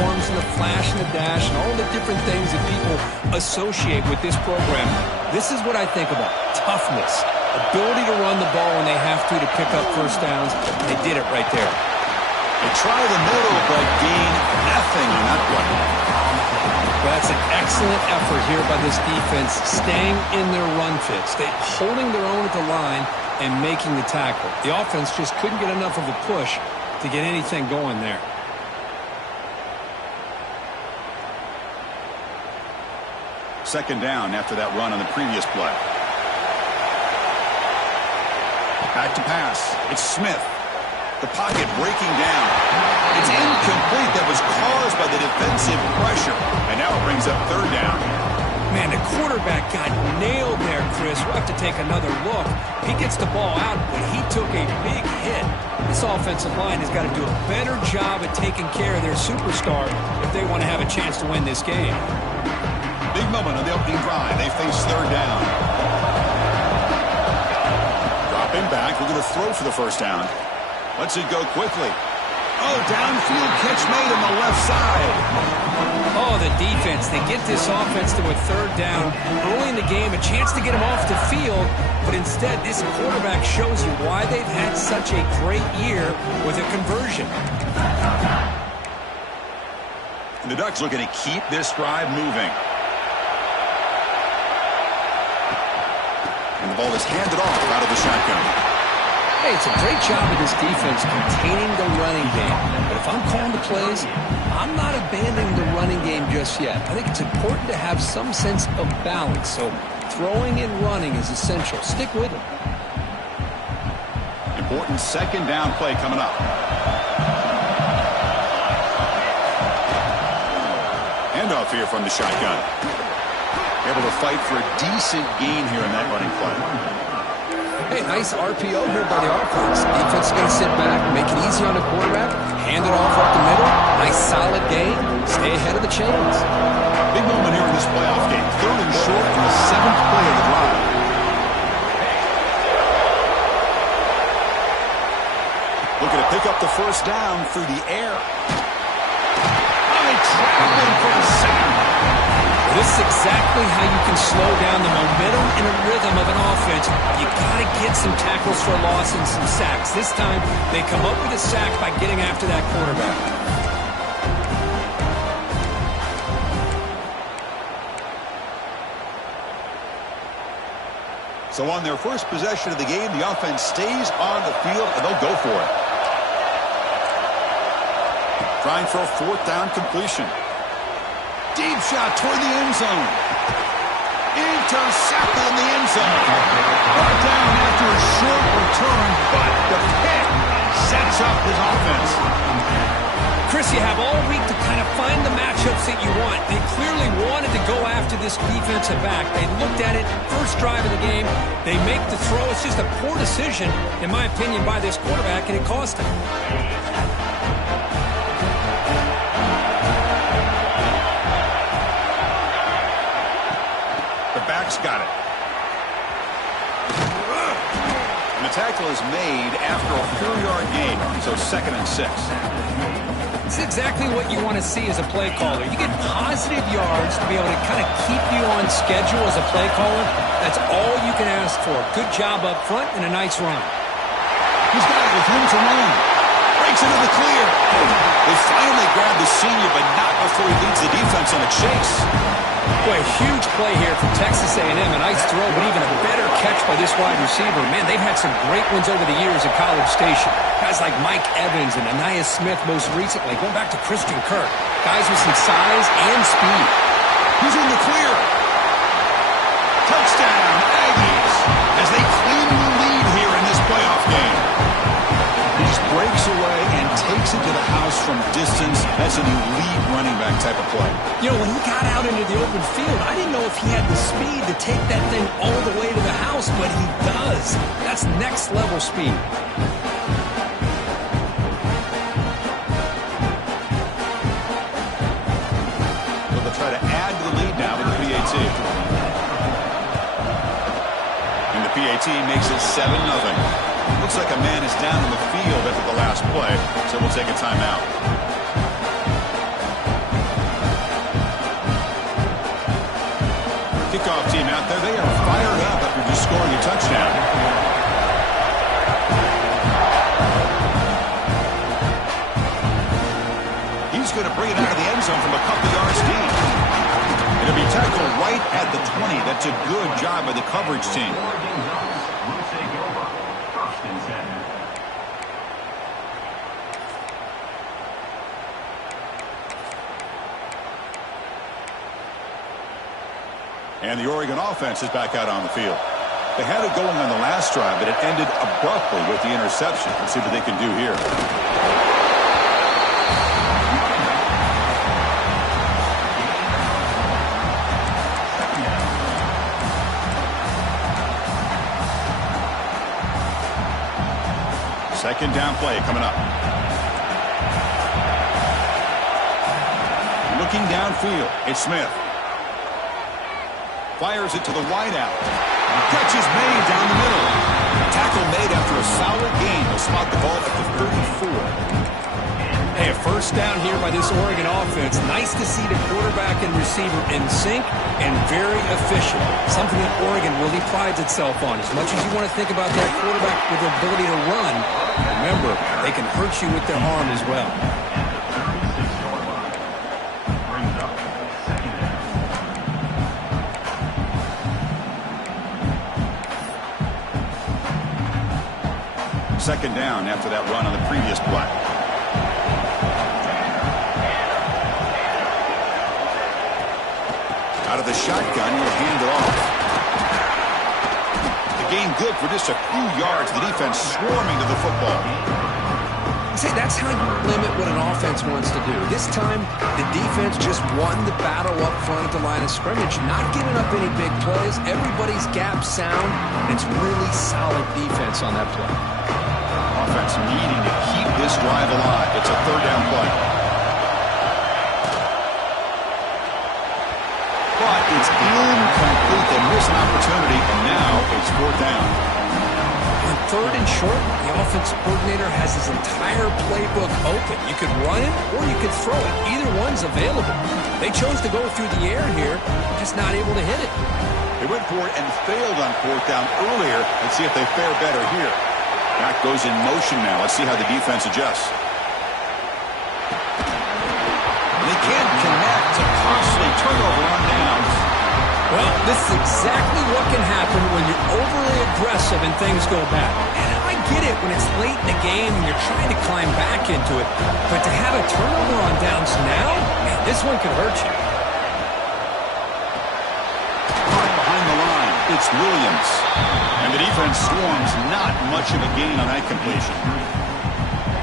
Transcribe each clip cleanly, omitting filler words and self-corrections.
uniforms and the flash and the dash and all the different things that people associate with this program, this is what I think about. Toughness. Ability to run the ball when they have to pick up first downs. They did it right there. They try the middle, but gain nothing on that play. Well, that's an excellent effort here by this defense, staying in their run fits. They holding their own at the line and making the tackle. The offense just couldn't get enough of a push to get anything going there. Second down after that run on the previous play. Back to pass. It's Smith. The pocket breaking down. It's incomplete. That was caused by the defensive pressure. And now it brings up third down. Man, the quarterback got nailed there, Chris. We'll have to take another look. He gets the ball out, but he took a big hit. This offensive line has got to do a better job at taking care of their superstar if they want to have a chance to win this game. Big moment on the opening drive. They face third down. Dropping back. We're going to throw for the first down. Lets it go quickly. Oh, downfield catch made on the left side. Oh, the defense. They get this offense to a third down early in the game, a chance to get them off the field, but instead this quarterback shows you why they've had such a great year with a conversion. And the Ducks looking to keep this drive moving. And the ball is handed off out of the shotgun. Hey, it's a great job of this defense containing the running game. But if I'm calling the plays, I'm not abandoning the running game just yet. I think it's important to have some sense of balance. So throwing and running is essential. Stick with it. Important second down play coming up. Handoff here from the shotgun. Able to fight for a decent gain here in that running play. Hey, nice RPO here by the offense. Defense is going to sit back, make it easy on the quarterback, hand it off up the middle. Nice solid gain. Stay ahead of the chains. Big moment here in this playoff game. Third and short for the seventh play of the drive. Looking to pick up the first down through the air. Oh, they trapped him for a sack. This is exactly how you can slow down the momentum and a rhythm of an offense. You got to get some tackles for loss and some sacks. This time, they come up with a sack by getting after that quarterback. So on their first possession of the game, the offense stays on the field, and they'll go for it. Trying for a fourth down completion. Deep shot toward the end zone. Intercepted in the end zone. Brought down after a short return, but the pick sets up his offense. Chris, you have all week to kind of find the matchups that you want. They clearly wanted to go after this defensive back. They looked at it, first drive of the game. They make the throw. It's just a poor decision, in my opinion, by this quarterback, and it cost him. Got it. And the tackle is made after a 4-yard gain, so 2nd and 6. It's exactly what you want to see as a play caller. You get positive yards to be able to kind of keep you on schedule as a play caller. That's all you can ask for. Good job up front and a nice run. He's got it with room to run. Breaks into the clear. They finally grab the senior, but not before he leads the defense on a chase. Boy, a huge play here for Texas A&M. A nice throw, but even a better catch by this wide receiver. Man, they've had some great ones over the years at College Station. Guys like Mike Evans and Anais Smith most recently, going back to Christian Kirk. Guys with some size and speed. He's in the clear. Touchdown, Aggies, as they claim the lead here in this playoff game. He just breaks away and takes it to the house from distance. That's an elite running back type of play. You know, when he got out into the open field, I didn't know if he had the speed to take that thing all the way to the house, but he does. That's next level speed. But they'll try to add to the lead now with the PAT. And the PAT makes it 7-0. Looks like a man is down in the field after the last play, so we'll take a timeout. kickoff team out there. They are fired up after just scoring a touchdown. He's going to bring it out of the end zone from a couple yards deep. It'll be tackled right at the 20. That's a good job by the coverage team. And the Oregon offense is back out on the field. They had it going on the last drive, but it ended abruptly with the interception. Let's see what they can do here. Second down play coming up. Looking downfield, it's Smith. Fires it to the wideout. Catch is made down the middle. Tackle made after a solid gain. They'll spot the ball at the 34. Hey, a first down here by this Oregon offense. Nice to see the quarterback and receiver in sync and very efficient. Something that Oregon really prides itself on. As much as you want to think about that quarterback with the ability to run, remember, they can hurt you with their arm as well. Second down after that run on the previous play. Out of the shotgun, he'll hand it off. The gain good for just a few yards. The defense swarming to the football. See, that's how you limit what an offense wants to do. This time, the defense just won the battle up front at the line of scrimmage, not giving up any big plays. Everybody's gap sound, and it's really solid defense on that play. Offense needing to keep this drive alive. It's a third down play. But it's incomplete. They miss an opportunity, and now it's fourth down. On third and short, the offensive coordinator has his entire playbook open. You could run it or you could throw it. Either one's available. They chose to go through the air here, just not able to hit it. They went for it and failed on fourth down earlier. Let's see if they fare better here. Back goes in motion now. Let's see how the defense adjusts. They can't connect. A costly turnover on downs. Well, this is exactly what can happen when you're overly aggressive and things go bad. And I get it when it's late in the game and you're trying to climb back into it. But to have a turnover on downs now, man, this one could hurt you. Caught behind the line. It's Williams. And the defense swarms. Not much of a gain on that completion.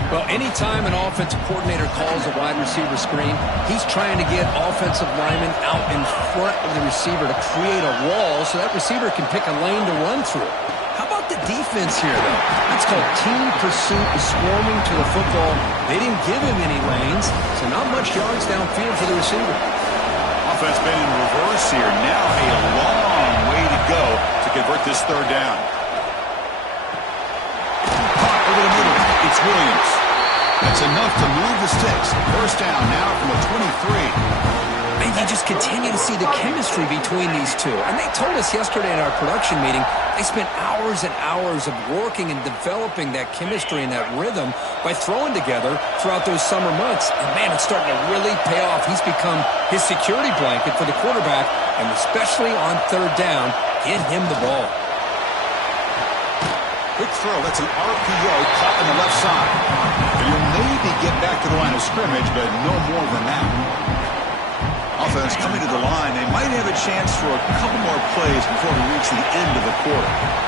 Well, anytime an offensive coordinator calls a wide receiver screen, he's trying to get offensive linemen out in front of the receiver to create a wall so that receiver can pick a lane to run through. How about the defense here, though? That's called team pursuit, swarming to the football. They didn't give him any lanes, so not much yards downfield for the receiver. Offense been in reverse here. Now a long way to go to convert this third down. Caught over the middle. It's Williams. That's enough to move the sticks. First down now from the 23. And you just continue to see the chemistry between these two. And they told us yesterday in our production meeting, they spent hours and hours of working and developing that chemistry and that rhythm by throwing together throughout those summer months. And, man, it's starting to really pay off. He's become his security blanket for the quarterback, and especially on third down, get him the ball. Quick throw. That's an RPO caught on the left side. And he'll maybe get back to the line of scrimmage, but no more than that. Offense coming to the line. They might have a chance for a couple more plays before we reach the end of the quarter.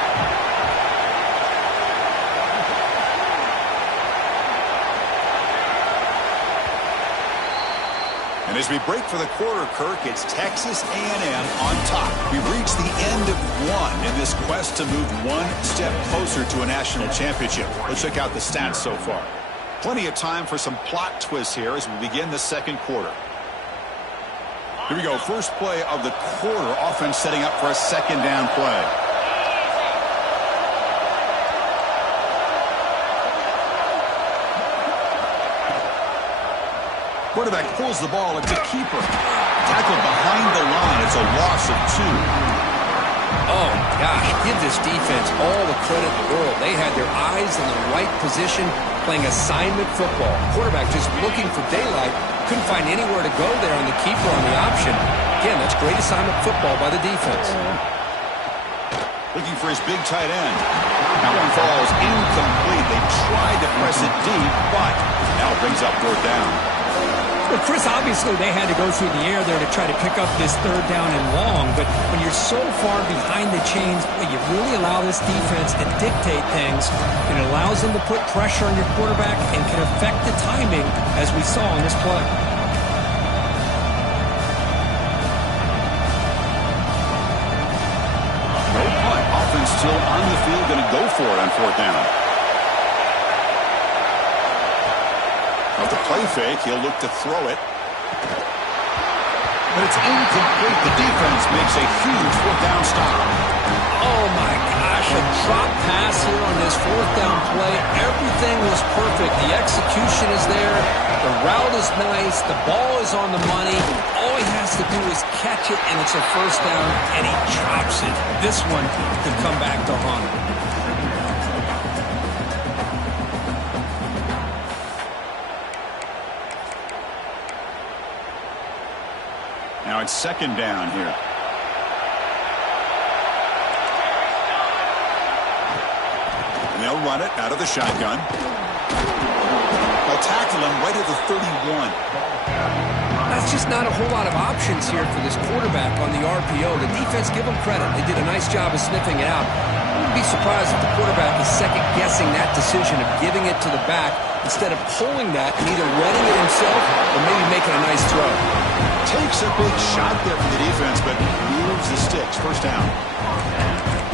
And as we break for the quarter, Kirk, it's Texas A&M on top. We've reached the end of one in this quest to move one step closer to a national championship. Let's check out the stats so far. Plenty of time for some plot twists here as we begin the second quarter. Here we go. First play of the quarter. Offense setting up for a second down play. Quarterback pulls the ball. It's a keeper. Tackled behind the line. It's a loss of 2. Oh, gosh, give this defense all the credit in the world. They had their eyes in the right position, playing assignment football. Quarterback just looking for daylight. Couldn't find anywhere to go there on the keeper on the option. Again, that's great assignment football by the defense. Looking for his big tight end. That one falls incomplete. They tried to press it deep, but now it brings up 4th down. Well, Chris, obviously they had to go through the air there to try to pick up this 3rd down and long, but when you're so far behind the chains, you really allow this defense to dictate things, and it allows them to put pressure on your quarterback and can affect the timing, as we saw on this play. No punt. Offense still on the field, going to go for it on 4th down. Off the play fake, he'll look to throw it. But it's incomplete. The defense makes a huge 4th down stop. Oh, my gosh, a drop pass here on this 4th down play. Everything was perfect. The execution is there. The route is nice. The ball is on the money. All he has to do is catch it, and it's a 1st down, and he drops it. This one could come back to haunt him. Now it's 2nd down here. And they'll run it out of the shotgun. They'll tackle him right at the 31. That's just not a whole lot of options here for this quarterback on the RPO. The defense, give them credit. They did a nice job of sniffing it out. I wouldn't be surprised if the quarterback is second-guessing that decision of giving it to the back instead of pulling that and either running it himself or maybe making a nice throw. Takes a big shot there for the defense, but moves the sticks. 1st down.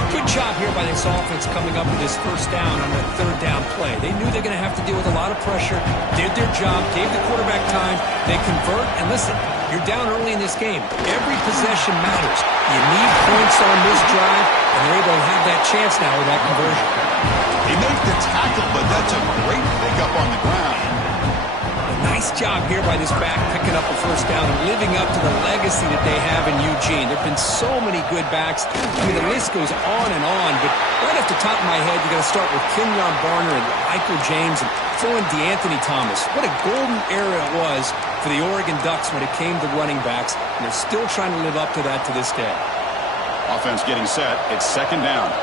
Good job here by this offense coming up with this 1st down on that 3rd down play. They knew they're going to have to deal with a lot of pressure, did their job, gave the quarterback time. They convert, and listen, you're down early in this game. Every possession matters. You need points on this drive, and they're able to have that chance now with that conversion. They make the tackle, but that's a great pickup on the ground. Nice job here by this back picking up a 1st down and living up to the legacy that they have in Eugene. There have been so many good backs. I mean, the list goes on and on, but right off the top of my head, you got to start with Kenyon Barner and Michael James and throw in DeAnthony Thomas. What a golden era it was for the Oregon Ducks when it came to running backs, and they're still trying to live up to that to this day. Offense getting set. It's 2nd down.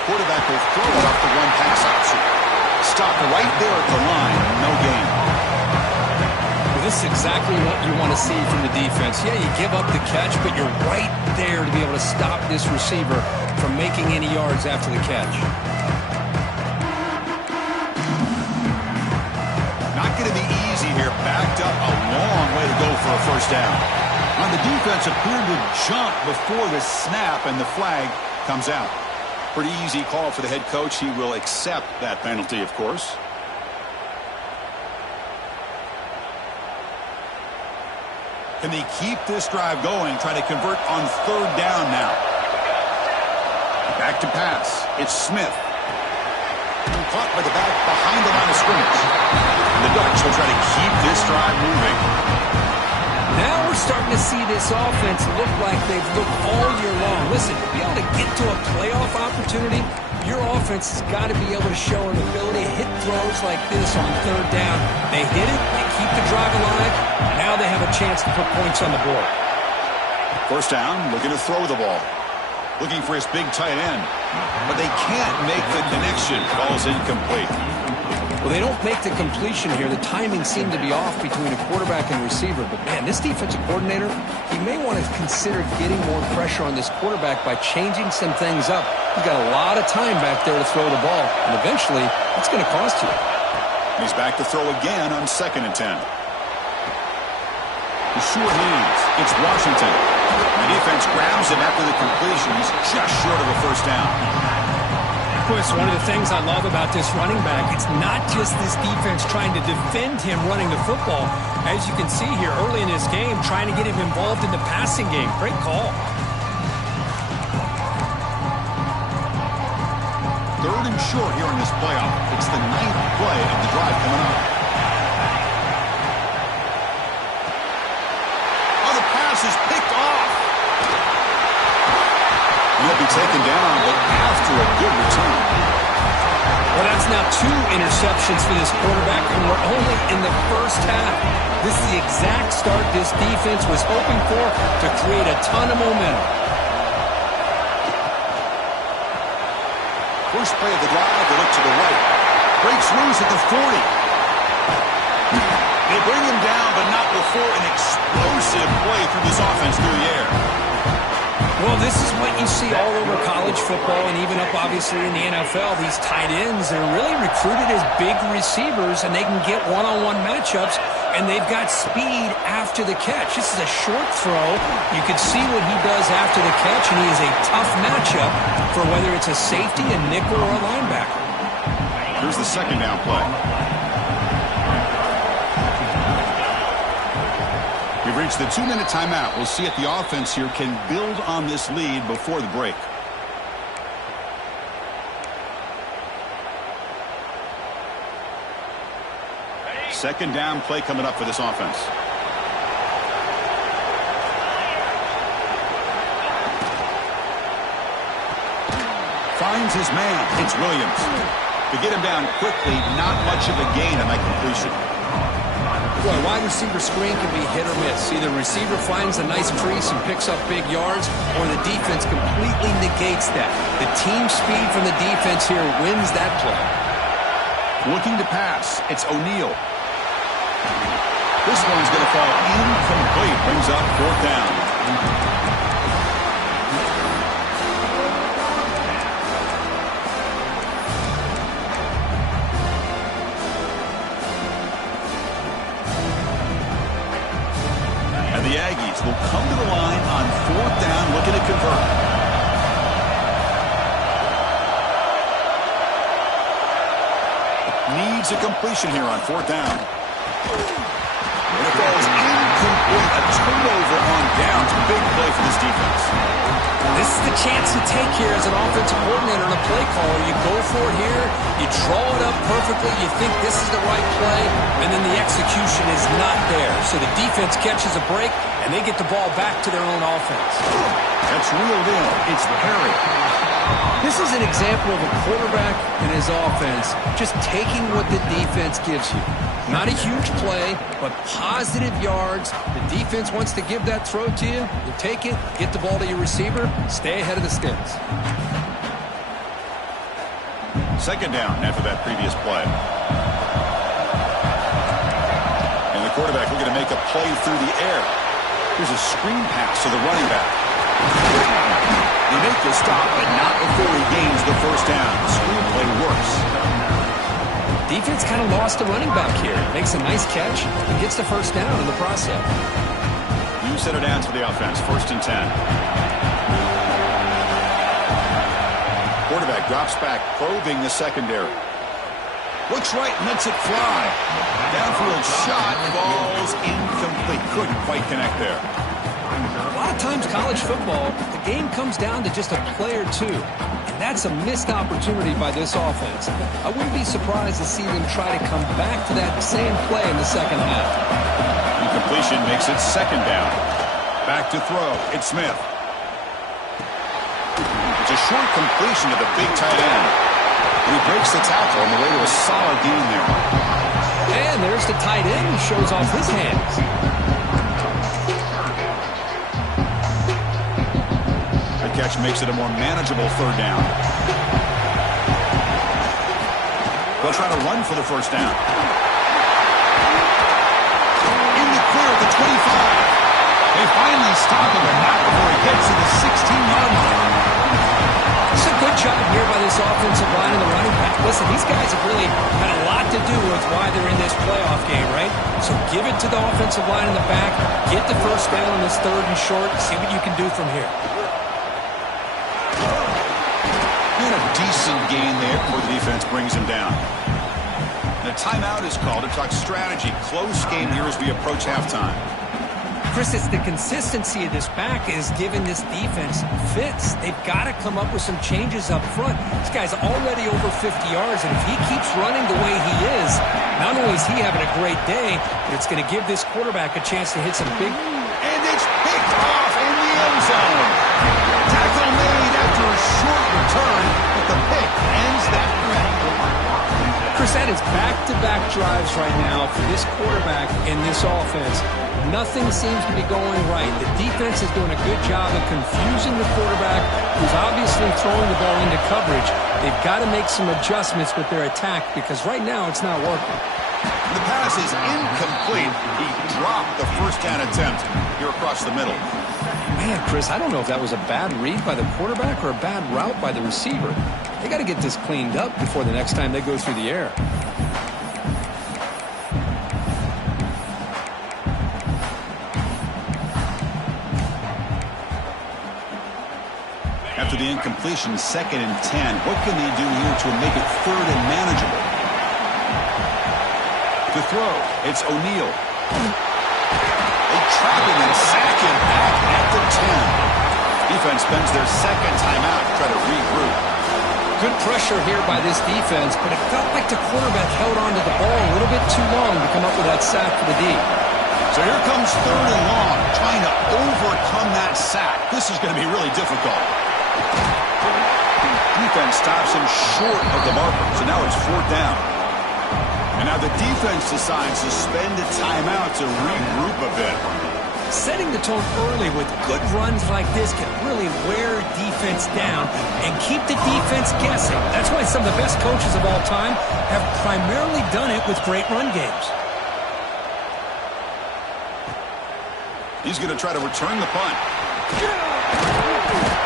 Quarterback will throw it off the one pass option. Stop right there at the line. No gain. Well, this is exactly what you want to see from the defense. Yeah, you give up the catch, but you're right there to be able to stop this receiver from making any yards after the catch. Not going to be easy here. Backed up a long way to go for a 1st down. On the defense appeared to jump before the snap, and the flag comes out. Pretty easy call for the head coach. He will accept that penalty, of course. Can they keep this drive going? Try to convert on 3rd down now. Back to pass. It's Smith. Caught by the back behind the line of scrimmage. And the Ducks will try to keep this drive moving. Now we're starting to see this offense look like they've looked all year long. Listen, to be able to get to a playoff opportunity, your offense has got to be able to show an ability to hit throws like this on 3rd down. They hit it, they keep the drive alive, now they have a chance to put points on the board. 1st down, looking to throw the ball. Looking for his big tight end. But they can't make the connection. Ball's incomplete. Well, they don't make the completion here. The timing seemed to be off between a quarterback and receiver. But, man, this defensive coordinator, he may want to consider getting more pressure on this quarterback by changing some things up. He's got a lot of time back there to throw the ball. And eventually, it's going to cost you. He's back to throw again on 2nd and 10. The short hands. It's Washington. The defense grabs him after the completion. He's just short of a 1st down. Chris, one of the things I love about this running back, it's not just this defense trying to defend him running the football. As you can see here early in this game, trying to get him involved in the passing game. Great call. 3rd and short here in this playoff. It's the 9th play of the drive coming up. Oh, the pass is picked off. And he'll be taken down, but after a good return. Well, that's now 2 interceptions for this quarterback, and we're only in the first half. This is the exact start this defense was hoping for to create a ton of momentum. First play of the drive, they look to the right. Breaks loose at the 40. They bring him down, but not before an explosive play through this offense through the air. Well, this is what you see all over college football and even up, obviously, in the NFL. These tight ends are really recruited as big receivers, and they can get one-on-one matchups, and they've got speed after the catch. This is a short throw. You can see what he does after the catch, and he is a tough matchup for whether it's a safety, a nickel, or a linebacker. Here's the second down play. We've reached the 2-minute timeout. We'll see if the offense here can build on this lead before the break. Second down play coming up for this offense. Finds his man. It's Williams. To get him down quickly, not much of a gain on that completion. Well, a wide receiver screen can be hit or miss. Either receiver finds a nice crease and picks up big yards, or the defense completely negates that. The team speed from the defense here wins that play. Looking to pass. It's O'Neal. This one's going to fall incomplete. Brings up 4th down. And the Aggies will come to the line on 4th down, looking to convert. Needs a completion here on 4th down. And it falls incomplete. A turnover on downs. Big play for this defense. This is the chance you take here as an offensive coordinator and a play caller. You go for it here. You draw it up perfectly. You think this is the right play, and then the execution is not there. So the defense catches a break, and they get the ball back to their own offense. That's reeled in. It's Perry. This is an example of a quarterback and his offense just taking what the defense gives you. Not a huge play, but positive yards. The defense wants to give that throw to you. You take it, get the ball to your receiver, stay ahead of the sticks. Second down after that previous play. And the quarterback looking to make a play through the air. Here's a screen pass to the running back. They make the stop, but not before he gains the first down. The screen play works. Defense kind of lost the running back here. Makes a nice catch and gets the first down in the process. You set it down to the offense. 1st and 10. Quarterback drops back, probing the secondary. Looks right, lets it fly. Downfield shot falls incomplete. Couldn't quite connect there. A lot of times college football, the game comes down to just a play or two. And that's a missed opportunity by this offense. I wouldn't be surprised to see them try to come back to that same play in the second half. Incompletion makes it 2nd down. Back to throw. It's Smith. It's a short completion to the big tight end. And he breaks the tackle on the way to a solid gain there. And there's the tight end who shows off his hands. Catch makes it a more manageable 3rd down. They'll try to run for the first down. In the clear at the 25. They finally stop him, but not before he gets to the 16-yard line. It's a good job here by this offensive line and the running back. Listen, these guys have really had a lot to do with why they're in this playoff game, right? So give it to the offensive line in the back. Get the first down on this 3rd and short. See what you can do from here. And a decent gain there before the defense brings him down. And a timeout is called to talk strategy. Close game here as we approach halftime. Chris, it's the consistency of this back is giving this defense fits. They've got to come up with some changes up front. This guy's already over 50 yards, and if he keeps running the way he is, not only is he having a great day, but it's going to give this quarterback a chance to hit some big... And it's picked off in the end zone. Tackle made after a short return, but the pick ends that play. Chris, that is back-to-back drives right now for this quarterback in this offense. Nothing seems to be going right. The defense is doing a good job of confusing the quarterback, who's obviously throwing the ball into coverage. They've got to make some adjustments with their attack because right now it's not working. The pass is incomplete. He dropped the first down attempt here across the middle. Man, Chris, I don't know if that was a bad read by the quarterback or a bad route by the receiver. They got to get this cleaned up before the next time they go through the air. After the incompletion, 2nd and 10. What can they do here to make it 3rd and manageable? To throw, it's O'Neal. They trap him and sack him back at the 10. Defense spends their second timeout to try to regroup. Good pressure here by this defense, but it felt like the quarterback held onto the ball a little bit too long to come up with that sack for the D. So here comes 3rd and long, trying to overcome that sack. This is going to be really difficult. Defense stops him short of the marker, so now it's 4th down. And now the defense decides to spend a timeout to regroup a bit. Setting the tone early with good runs like this can really wear defense down and keep the defense guessing. That's why some of the best coaches of all time have primarily done it with great run games. He's going to try to return the punt.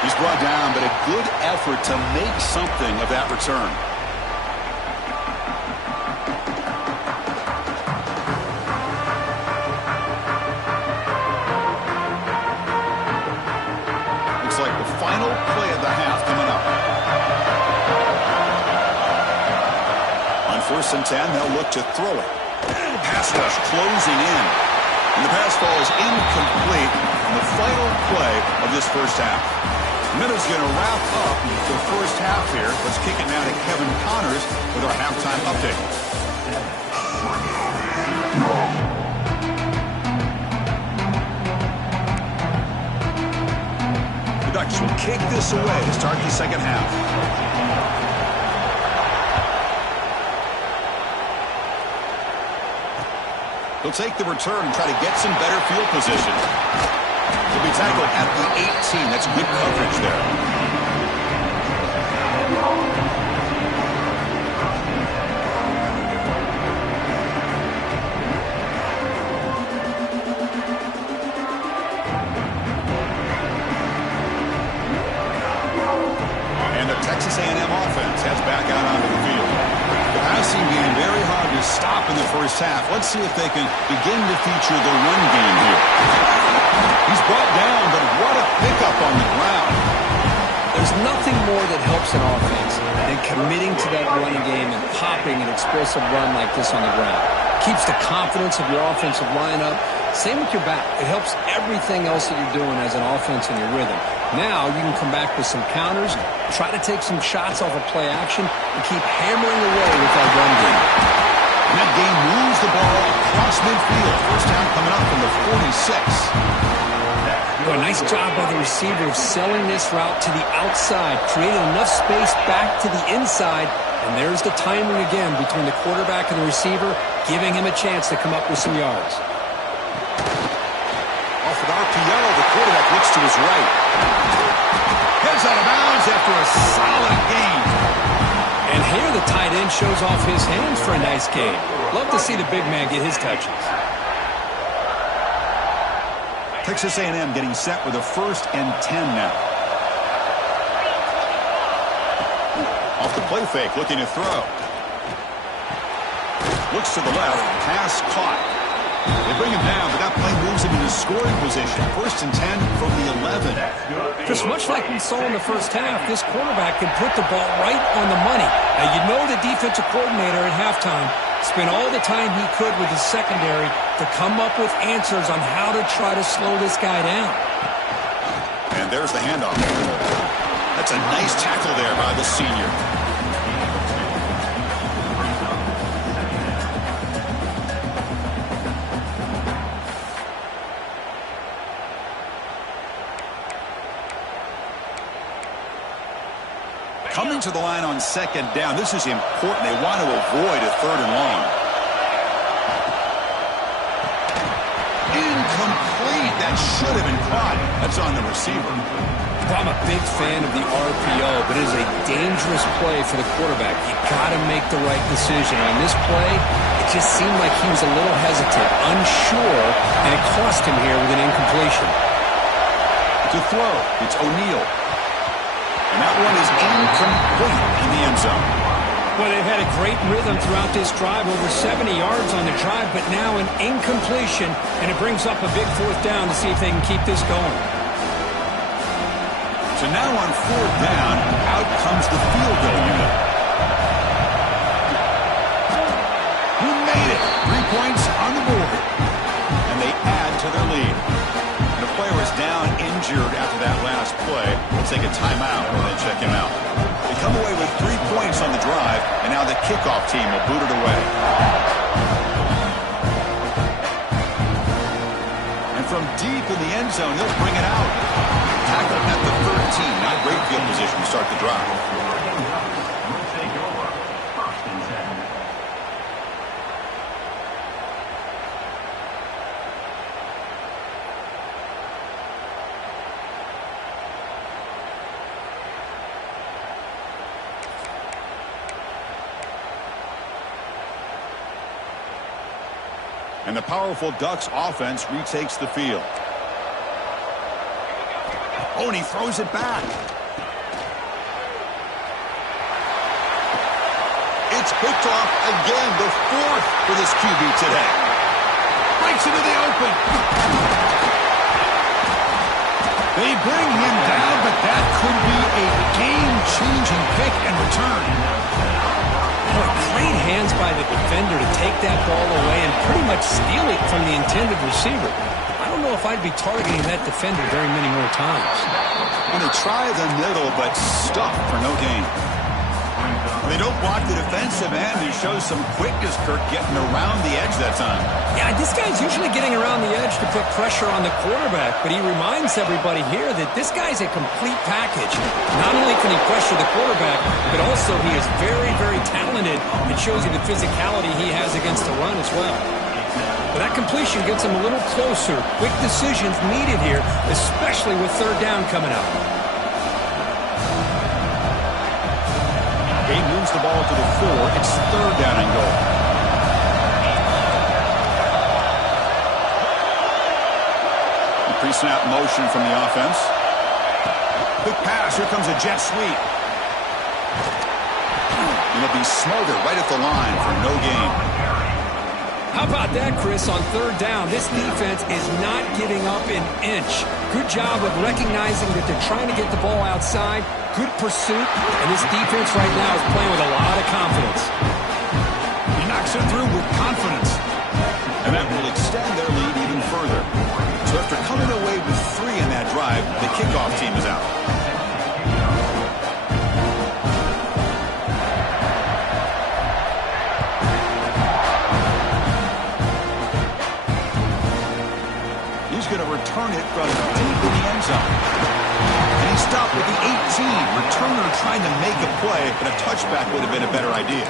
He's brought down, but a good effort to make something of that return. Looks like the final play of the half coming up. On 1st and 10, they'll look to throw it. Pass rush closing in. And the pass falls incomplete on the final play of this first half. Minute's going to wrap up the first half here. Let's kick it now to Kevin Connors with our halftime update. The Ducks will kick this away to start the second half. He'll take the return and try to get some better field position. He'll be tackled at the 18. That's good coverage there. And the Texas A&M offense heads back out onto the field. The passing game very hard to stop in the first half. Let's see if they can begin to feature the run game here. He's brought down, but what a pickup on the ground. There's nothing more that helps an offense than committing to that running game and popping an explosive run like this on the ground. Keeps the confidence of your offensive lineup. Same with your back. It helps everything else that you're doing as an offense in your rhythm. Now you can come back with some counters, try to take some shots off of play action, and keep hammering away with that run game. And that game moves the ball across midfield. First down coming up from the 46. A nice job by the receiver of selling this route to the outside, creating enough space back to the inside, and there's the timing again between the quarterback and the receiver, giving him a chance to come up with some yards. Off an RPO, the quarterback looks to his right. Heads out of bounds after a solid gain. And here the tight end shows off his hands for a nice gain. Love to see the big man get his touches. Texas A&M getting set with a 1st and 10 now. Off the play fake, looking to throw. Looks to the left, pass caught. They bring him down, but that play moves him into scoring position. 1st and 10 from the 11. Just much like we saw in the first half, this quarterback can put the ball right on the money. Now, you know the defensive coordinator at halftime spent all the time he could with his secondary to come up with answers on how to try to slow this guy down. And there's the handoff. That's a nice tackle there by the senior. Coming to the line on 2nd down. This is important. They want to avoid a 3rd and long. Incomplete. That should have been caught. That's on the receiver. Well, I'm a big fan of the RPO, but it is a dangerous play for the quarterback. You got to make the right decision. On this play, it just seemed like he was a little hesitant, unsure, and it cost him here with an incompletion. To throw, it's O'Neal. And that one is incomplete in the end zone. Well, they've had a great rhythm throughout this drive, over 70 yards on the drive, but now an incompletion, and it brings up a big 4th down to see if they can keep this going. So now on 4th down, out comes the field goal unit. Who made it? 3 points on the board. And they add to their lead. The player is down injured after that last play. Let's take a timeout and then check him out. They come away with 3 points on the drive, and now the kickoff team will boot it away. And from deep in the end zone, he'll bring it out. Tackled at the 13. Not great field position to start the drive. And the powerful Ducks offense retakes the field. Oh, and he throws it back. It's picked off again, the 4th for this QB today. Breaks into the open. They bring him down, but that could be a game-changing pick and return. Great hands by the defender to take that ball away and pretty much steal it from the intended receiver. I don't know if I'd be targeting that defender very many more times. And they try the middle, but stuck for no gain. They don't block the defensive end. He shows some quickness, Kirk, getting around the edge that time. Yeah, this guy's usually getting around the edge to put pressure on the quarterback, but he reminds everybody here that this guy's a complete package. Not only can he pressure the quarterback, but also he is very, very talented. It shows you the physicality he has against the run as well. But that completion gets him a little closer. Quick decisions needed here, especially with 3rd down coming up. He moves the ball to the 4. It's 3rd down and goal. Pre-snap motion from the offense. Quick pass. Here comes a jet sweep. And it'll be Smolder right at the line for no gain. How about that, Chris, on 3rd down? This defense is not giving up an inch. Good job of recognizing that they're trying to get the ball outside. Good pursuit, and this defense right now is playing with a lot of confidence. He knocks it through with confidence. And that will extend their lead even further. So after coming away with 3 in that drive, the kickoff team is out. He's going to return it from deep in the end zone. And he stopped with the 18. Returner trying to make a play, but a touchback would have been a better idea.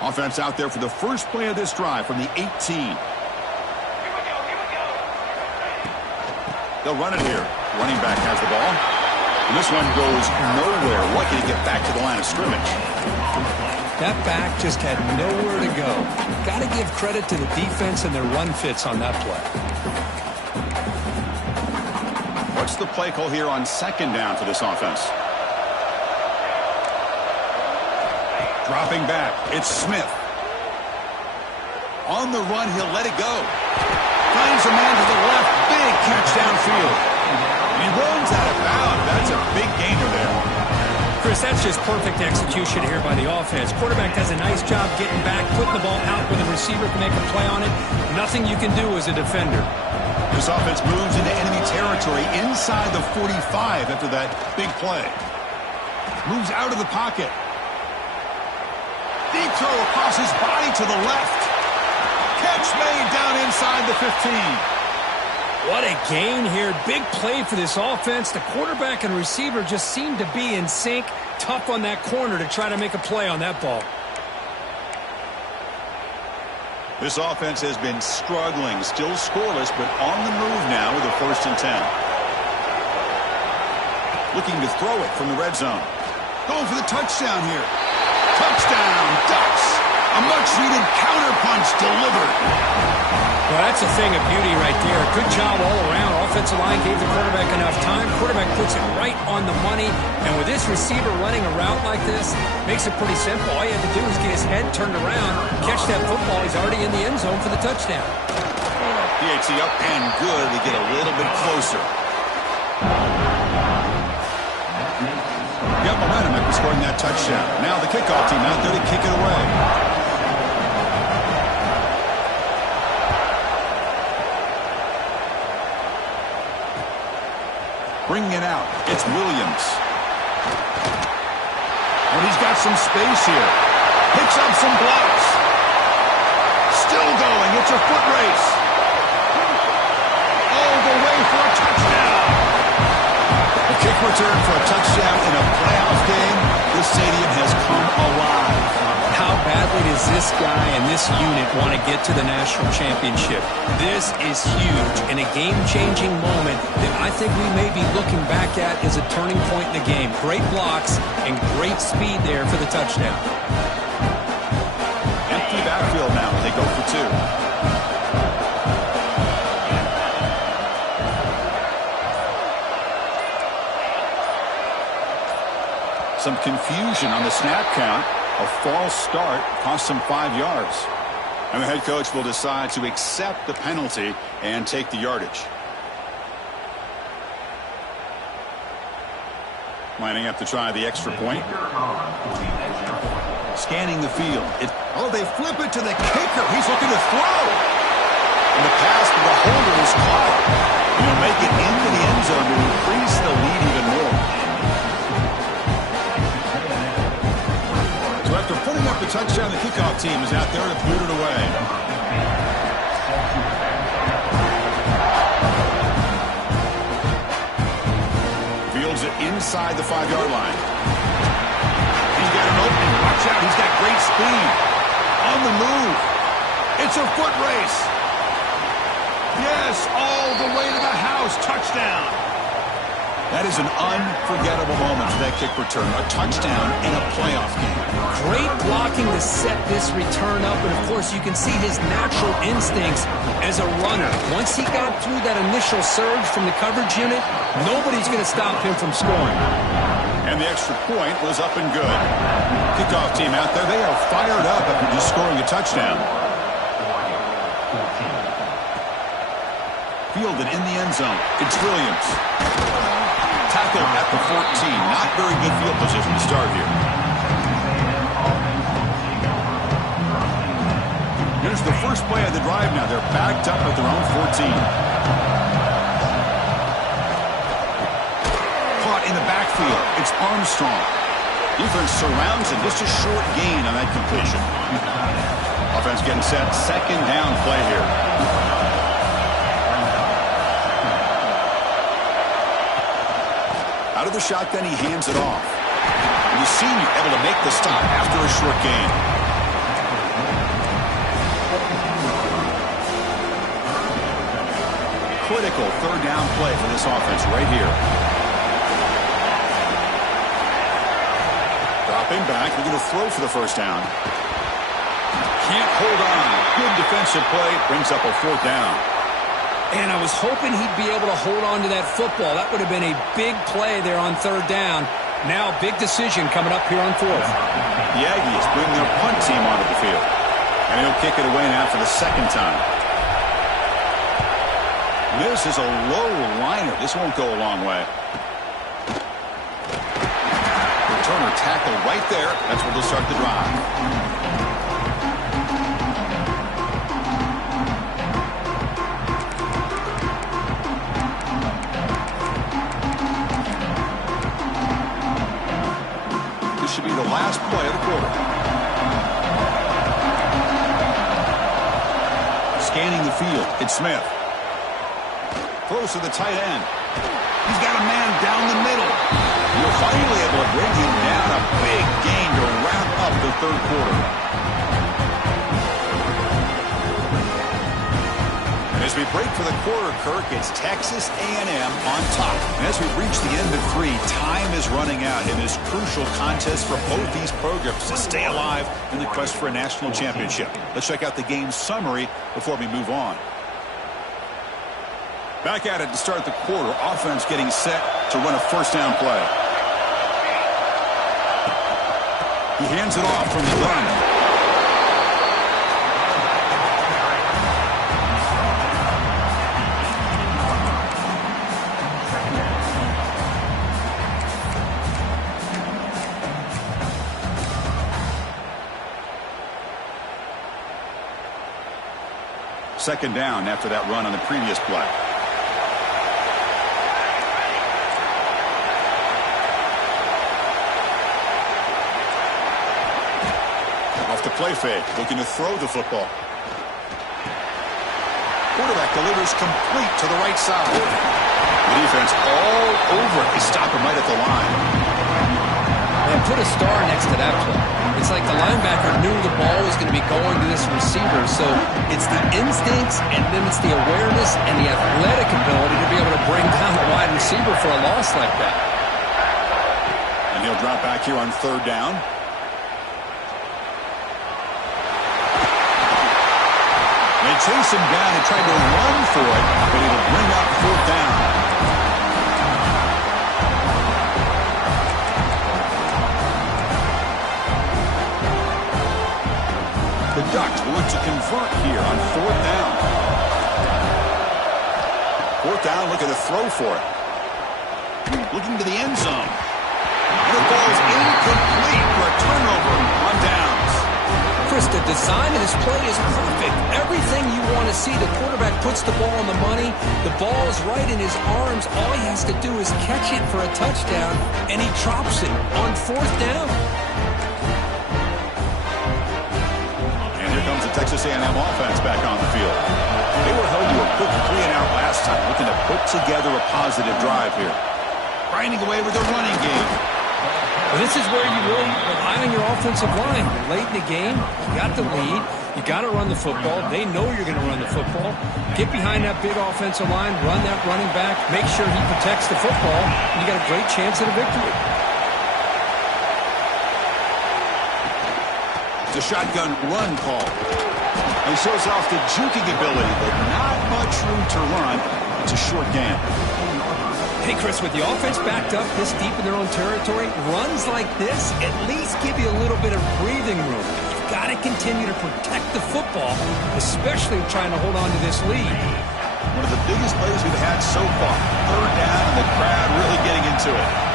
Offense out there for the first play of this drive from the 18. They'll run it here. Running back has the ball. And this one goes nowhere. Lucky to get back to the line of scrimmage. That back just had nowhere to go. Got to give credit to the defense and their run fits on that play. What's the play call here on second down for this offense? Dropping back, it's Smith. On the run, he'll let it go. Finds a man to the left, big catch downfield. He runs out of bounds. That's a big gainer there. Chris, that's just perfect execution here by the offense. Quarterback does a nice job getting back, putting the ball out where the receiver can make a play on it. Nothing you can do as a defender. This offense moves into enemy territory inside the 45 after that big play. Moves out of the pocket. Deep throw across his body to the left. Catch made down inside the 15. What a gain here. Big play for this offense. The quarterback and receiver just seem to be in sync. Tough on that corner to try to make a play on that ball. This offense has been struggling, still scoreless, but on the move now with a 1st and 10. Looking to throw it from the red zone. Going for the touchdown here. Touchdown, Ducks. A much-needed counterpunch delivered. Well, that's a thing of beauty right there. Good job all around. Offensive line gave the quarterback enough time. Quarterback puts it right on the money. And with this receiver running a route like this, makes it pretty simple. All you have to do is get his head turned around, catch that football. He's already in the end zone for the touchdown. PAT up and good to get a little bit closer. Got momentum after scoring that touchdown. Now the kickoff team out there to kick it away. Bringing it out, it's Williams. And he's got some space here. Picks up some blocks. Still going, it's a foot race. All the way for a touchdown. A kick return for a touchdown in a playoff game. This stadium has come alive. How badly does this guy and this unit want to get to the national championship? This is huge and a game-changing moment that I think we may be looking back at as a turning point in the game. Great blocks and great speed there for the touchdown. Empty backfield now. They go for 2. Some confusion on the snap count. A false start cost him 5 yards. And the head coach will decide to accept the penalty and take the yardage. Lining up to try the extra point. Scanning the field. They flip it to the kicker. He's looking to throw. And the pass for the holder is caught. He'll make it into the end zone to increase the lead even more. So after putting up the touchdown, the kickoff team is out there to boot it away. Fields it inside the 5-yard line. He's got an opening. Watch out. He's got great speed. On the move. It's a foot race. Yes, all the way to the house. Touchdown. That is an unforgettable moment for that kick return. A touchdown in a playoff game. Great blocking to set this return up. And, of course, you can see his natural instincts as a runner. Once he got through that initial surge from the coverage unit, nobody's going to stop him from scoring. And the extra point was up and good. Kickoff team out there, they are fired up after just scoring a touchdown. Fielded in the end zone. It's Williams. Tackled at the 14. Not very good field position to start here. Here's the first play of the drive now. They're backed up at their own 14. Caught in the backfield. It's Armstrong. Defense surrounds him. Just a short gain on that completion. Offense getting set. Second down play here. Out of the shotgun, he hands it off. And the senior able to make the stop after a short gain. Critical third down play for this offense right here. Dropping back, they're going to throw for the first down. Can't hold on. Good defensive play, brings up a 4th down. And I was hoping he'd be able to hold on to that football. That would have been a big play there on third down. Now, big decision coming up here on fourth. The Aggies bring their punt team onto the field. And he'll kick it away now for the second time. This is a low liner. This won't go a long way. Returner tackle right there. That's where they'll start the drive. Should be the last play of the quarter. Scanning the field, it's Smith. Throws to the tight end. He's got a man down the middle. You're finally able to bring him down. A big gain to wrap up the third quarter. As we break for the quarter, Kirk, it's Texas A&M on top. And as we reach the end of 3, time is running out in this crucial contest for both these programs to stay alive in the quest for a national championship. Let's check out the game summary before we move on. Back at it to start the quarter. Offense getting set to run a first down play. He hands it off from the gun. Second down after that run on the previous play. Off the play fake, looking to throw the football. Quarterback delivers complete to the right side. The defense all over it. They stop him right at the line. And put a star next to that play. It's like the linebacker knew the ball was going to be going to this receiver, so it's the instincts and then it's the awareness and the athletic ability to be able to bring down the wide receiver for a loss like that. And he'll drop back here on third down. They chase him down and tried to run for it, but it'll bring up fourth down. The Ducks want to convert here on fourth down. Fourth down, looking to throw for it. Looking to the end zone. And the ball is incomplete for a turnover on downs. Chris, the design of this play is perfect. Everything you want to see. The quarterback puts the ball on the money. The ball is right in his arms. All he has to do is catch it for a touchdown, and he drops it on fourth down. Comes the Texas A&M offense back on the field. They were held to a quick 3-and-out last time, looking to put together a positive drive here. Grinding away with a running game. Well, this is where you really rely on your offensive line. You're late in the game. You got the lead. You got to run the football. They know you're going to run the football. Get behind that big offensive line. Run that running back. Make sure he protects the football. And you got a great chance at a victory. The shotgun run call. He shows off the juking ability, but not much room to run. It's a short game. Hey, Chris, with the offense backed up this deep in their own territory, runs like this at least give you a little bit of breathing room. You've got to continue to protect the football, especially trying to hold on to this lead. One of the biggest plays we've had so far. Third down, and the crowd really getting into it.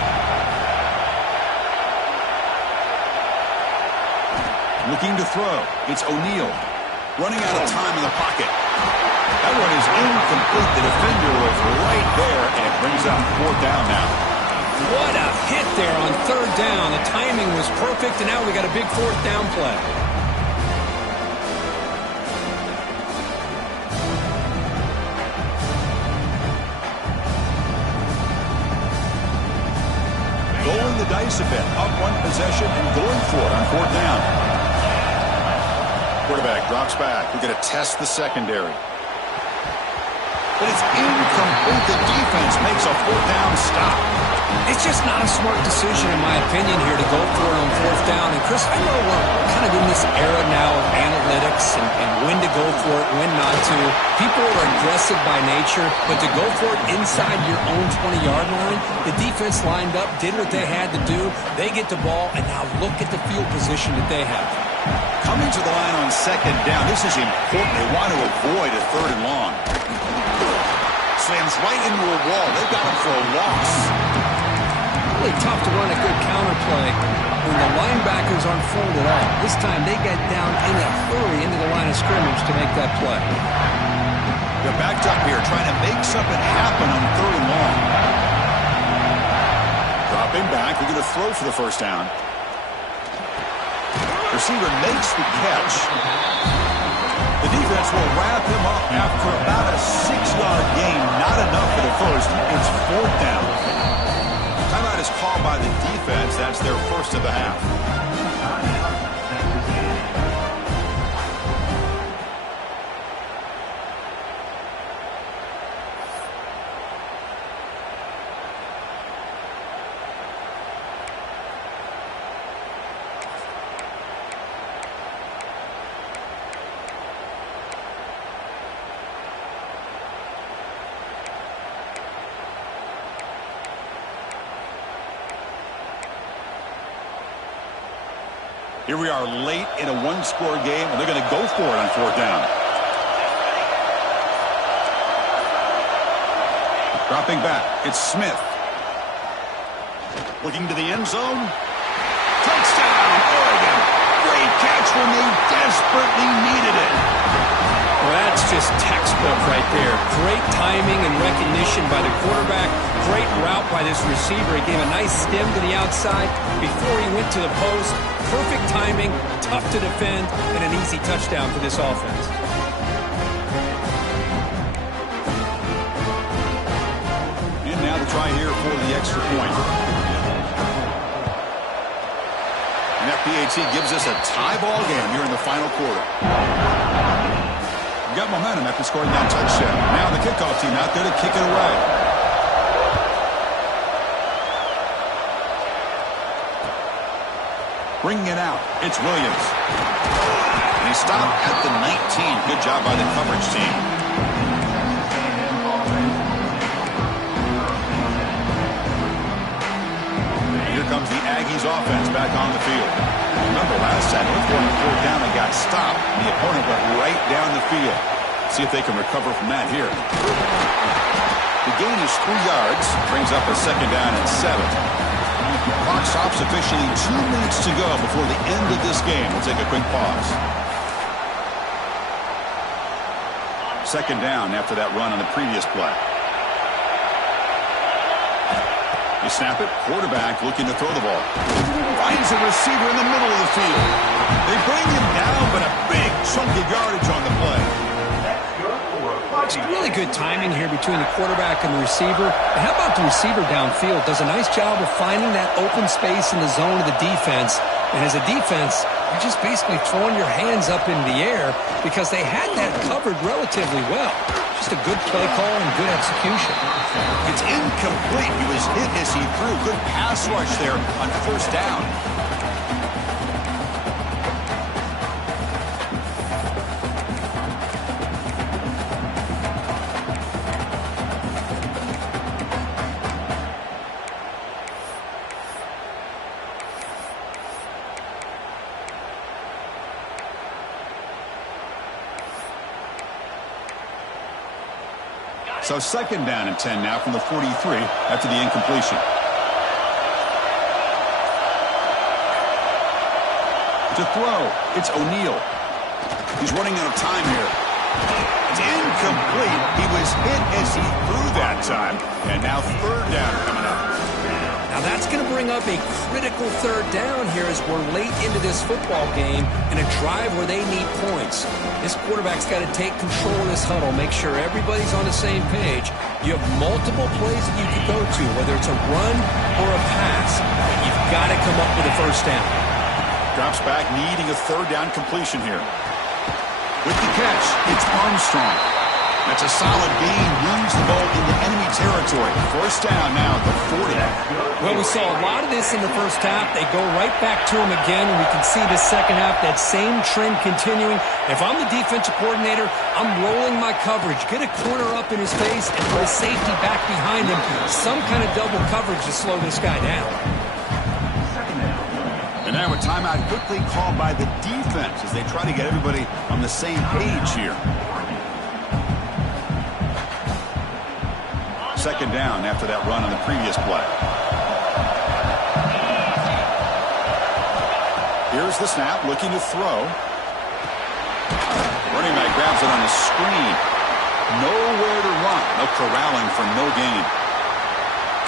Looking to throw. It's O'Neal. Running out of time in the pocket. That one is incomplete. The defender was right there, and it brings up fourth down now. What a hit there on third down. The timing was perfect, and now we got a big fourth down play. Rolling the dice a bit. Up one possession and going for it on fourth down. Quarterback drops back. We're going to test the secondary. But it's incomplete. The defense makes a fourth down stop. It's just not a smart decision, in my opinion, here to go for it on fourth down. And, Chris, I know we're kind of in this era now of analytics and when to go for it, when not to. People are aggressive by nature, but to go for it inside your own 20-yard line, the defense lined up, did what they had to do. They get the ball, and now look at the field position that they have. Coming to the line on second down, this is important. They want to avoid a third and long. Slams right into a wall. They've got him for a loss. Really tough to run a good counterplay when the linebackers aren't folded up. This time they get down in a hurry into the line of scrimmage to make that play. They're backed up here trying to make something happen on third and long. Dropping back. They're going to throw for the first down. Receiver makes the catch. The defense will wrap him up after about a 6-yard gain. Not enough for the first. It's fourth down. Timeout is called by the defense. That's their first of the half. Here we are late in a one-score game, and they're going to go for it on fourth down. Dropping back, it's Smith. Looking to the end zone. Touchdown, Oregon. Great catch when they desperately needed it. Well, that's just textbook right there. Great timing and recognition by the quarterback. Great route by this receiver. He gave a nice stem to the outside before he went to the post. Perfect timing, tough to defend, and an easy touchdown for this offense. And now the try here for the extra point. And that PAT gives us a tie ball game here in the final quarter. We've got momentum after scoring that touchdown. Now the kickoff team out there to kick it away. Bringing it out, it's Williams. And he stopped at the 19. Good job by the coverage team. Here comes the Aggies offense back on the field. Remember last time, looked for on fourth down and got stopped. The opponent went right down the field. See if they can recover from that here. The gain is 3 yards. Brings up a second down and 7. Clock stops officially 2 minutes to go before the end of this game. We'll take a quick pause. Second down after that run on the previous play. You snap it. Quarterback looking to throw the ball. Finds a receiver in the middle of the field. They bring him down, but a big chunk of yardage on the play. Some really good timing here between the quarterback and the receiver. And how about the receiver downfield? Does a nice job of finding that open space in the zone of the defense. And as a defense, you're just basically throwing your hands up in the air because they had that covered relatively well. Just a good play call and good execution. It's incomplete. He was hit as he threw. Good pass rush there on first down. So second down and 10 now from the 43 after the incompletion. To throw, it's O'Neal. He's running out of time here. It's incomplete. He was hit as he threw that time. And now third down coming up. Now that's going to bring up a critical third down here as we're late into this football game in a drive where they need points. This quarterback's got to take control of this huddle, make sure everybody's on the same page. You have multiple plays that you can go to, whether it's a run or a pass. You've got to come up with a first down. Drops back, needing a third down completion here. With the catch, it's Armstrong. That's a solid gain. Moves the ball in the enemy territory. First down now at the 40. Well, we saw a lot of this in the first half. They go right back to him again, and we can see the second half, that same trend continuing. If I'm the defensive coordinator, I'm rolling my coverage. Get a corner up in his face and put a safety back behind him. Some kind of double coverage to slow this guy down. And now a timeout quickly called by the defense as they try to get everybody on the same page here. Second down after that run on the previous play. Here's the snap, looking to throw. Running back grabs it on the screen. Nowhere to run. No corralling for no gain.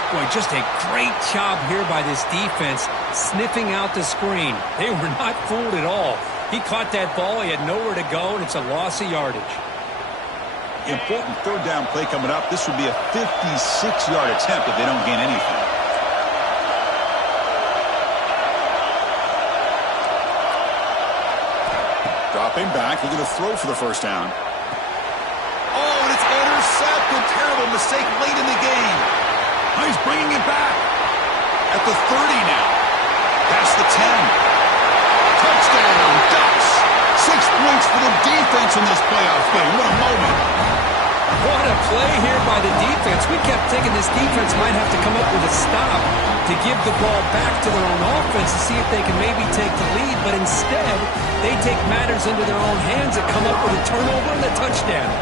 Boy, just a great job here by this defense, sniffing out the screen. They were not fooled at all. He caught that ball, he had nowhere to go, and it's a loss of yardage. Important third down play coming up. This would be a 56-yard attempt if they don't gain anything. Dropping back, looking to throw for the first down. Oh, and it's intercepted. Terrible mistake late in the game. Oh, he's bringing it back. At the 30 now. Past the 10. Touchdown, Ducks. 6 points for the defense in this playoff game. What a moment. What a play here by the defense. We kept thinking this defense might have to come up with a stop to give the ball back to their own offense to see if they can maybe take the lead, but instead they take matters into their own hands and come up with a turnover and a touchdown.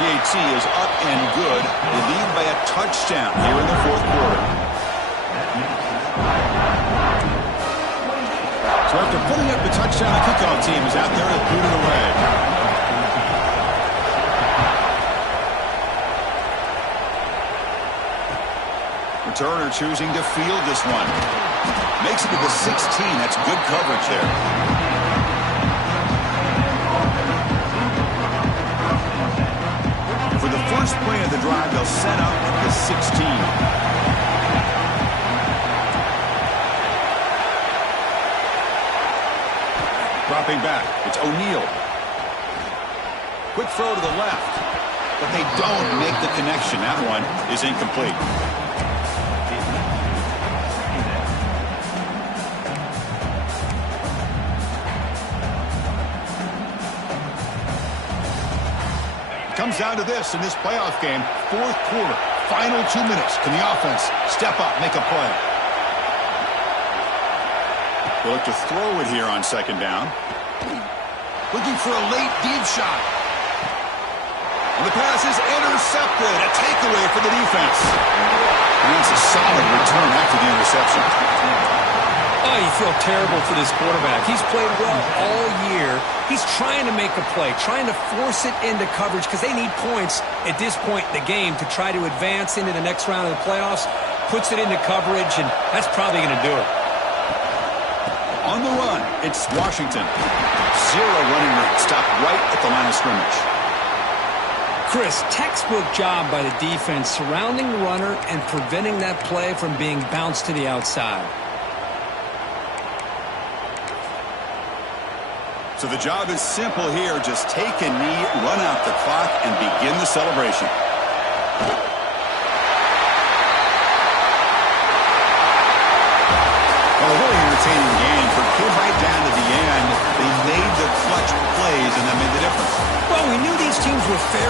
PAT is up and good. They lead by a touchdown here in the fourth quarter. So after putting up the touchdown, the kickoff team is out there to boot it away. Returner choosing to field this one. Makes it to the 16. That's good coverage there. For the first play of the drive, they'll set up at the 16. Dropping back. It's O'Neal. Quick throw to the left. But they don't make the connection. That one is incomplete. Comes down to this in this playoff game. Fourth quarter. Final 2 minutes. Can the offense step up, make a play? They look to throw it here on second down. Looking for a late deep shot. And the pass is intercepted. A takeaway for the defense. And it's a solid return after the interception. Oh, you feel terrible for this quarterback. He's played well all year. He's trying to make a play, trying to force it into coverage because they need points at this point in the game to try to advance into the next round of the playoffs. Puts it into coverage, and that's probably going to do it. On the run, it's Washington. 0 running room. Stopped right at the line of scrimmage. Chris, textbook job by the defense surrounding the runner and preventing that play from being bounced to the outside. So the job is simple here. Just take a knee, run out the clock, and begin the celebration. Well, a really entertaining game. For came right down to the end. They made the clutch plays, and that made the difference. Well, we knew these teams were fairly